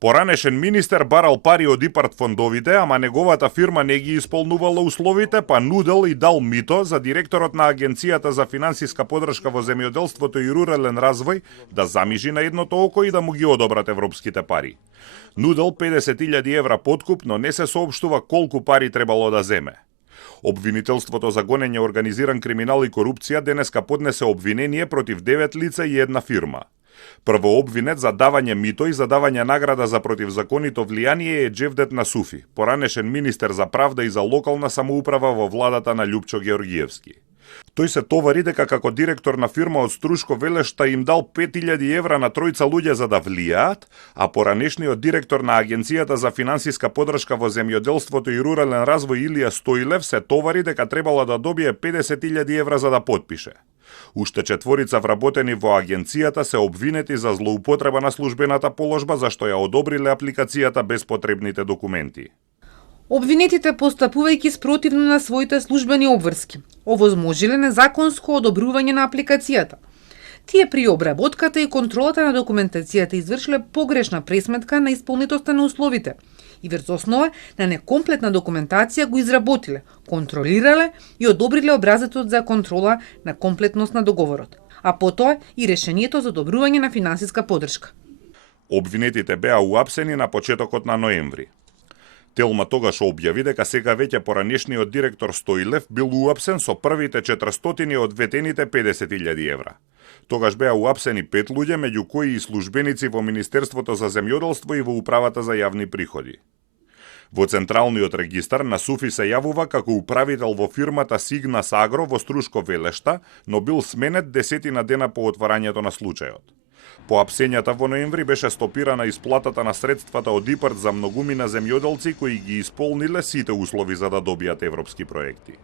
Поранешен министер барал пари од ИПАРД фондовите, ама неговата фирма не ги исполнувала условите, па нудел и дал мито за директорот на Агенцијата за финансиска поддршка во земјоделството и рурален развој да замижи на едното око и да му ги одобрат европските пари. Нудел 50.000 евра подкуп, но не се соопштува колку пари требало да земе. Обвинителството за гонење организиран криминал и корупција денеска поднесе обвинение против 9 лица и една фирма. Прво обвинет за давање мито и за давање награда за противзаконито влијание е Джевдет Насуфи, поранешен министер за правда и за локална самоуправа во владата на Љупчо Георгиевски. Тој се товари дека како директор на фирма од Струшко Велешта им дал 5.000 евра на тројца луѓе за да влијаат, а поранешниот директор на Агенцијата за финансиска поддршка во земјоделството и рурален развој Илија Стоилев се товари дека требало да добие 50.000 евра за да потпише. Уште четворица вработени во агенцијата се обвинети за злоупотреба на службената положба зашто ја одобриле апликацијата без потребните документи. Обвинетите постапувајќи спротивно на своите службени обврски, овозможиле незаконско одобрување на апликацијата. Тие при обработката и контролата на документацијата извршиле погрешна пресметка на исполнитоста на условите и врз основа на некомплетна документација го изработиле, контролирале и одобриле образецот за контрола на комплетност на договорот, а потоа и решението за одобрување на финансиска поддршка. Обвинетите беа уапсени на почетокот на ноември. Телма тогаш објави дека сега веќе поранешниот директор Стоилев бил уапсен со првите 400 од ветените 50.000 евра. Тогаш беа уапсени 5 луѓе, меѓу кои и службеници во Министерството за земјоделство и во Управата за јавни приходи. Во Централниот регистар Насуфи се јавува како управител во фирмата Сигнас Агро во Струшко Велешта, но бил сменет 10 дена по отварањето на случајот. По апсењата во ноември беше стопирана исплатата на средствата од ИПАРД за многумина земјоделци кои ги исполниле сите услови за да добијат европски проекти.